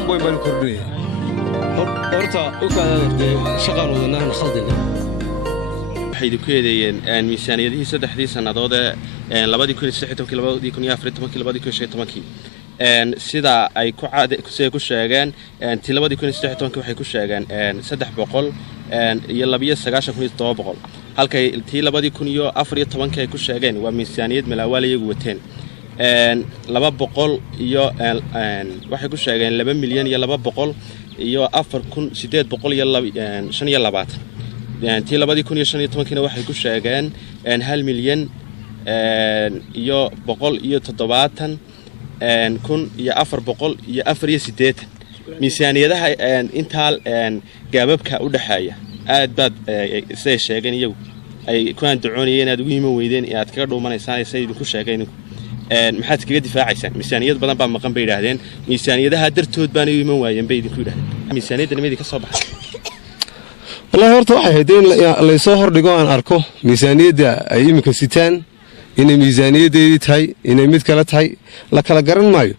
بوي بان كردي horta u kaadade shaqan wadanahan khaldina waxay ku yeedeen miisaaniyadihii saddexdii sanadood ee 2016 sida ay ku sheegeen ti 2016 waxay ku sheegeen 300 iyo 29700 halkay ti 2014 ay ku sheegeen waa miisaaniyad malaawaal iyagu wateen 200 iyo waxay ku sheegeen 2 milyan iyo 200 iyo 4825 tii 2015 waxay ku sheegeen 1 milyan iyo 170 kun iyo 400 iyo 480 miisaaniyadaha inta gaababka u dhaxaya aad baad say sheegeen iyagu ay ku andacoonayeen aad ugu yima weydeen aad kaga dhuumanaysaan say idinku sheegeen maxaad kaga difaacaysan miisaaniyad badan baa maqan bay yiraahdeen miisaaniyadaha dartood baan u iman waayeen bay idinku yiraahdeen miisaaniyada nimadii ka soo baxay والله horta waxay haydeen la soo hordhigo aan arko miisaaniyada ay imika sitaan inay miisaaniyadeedii tahay inay mid kale tahay la kala garan maayo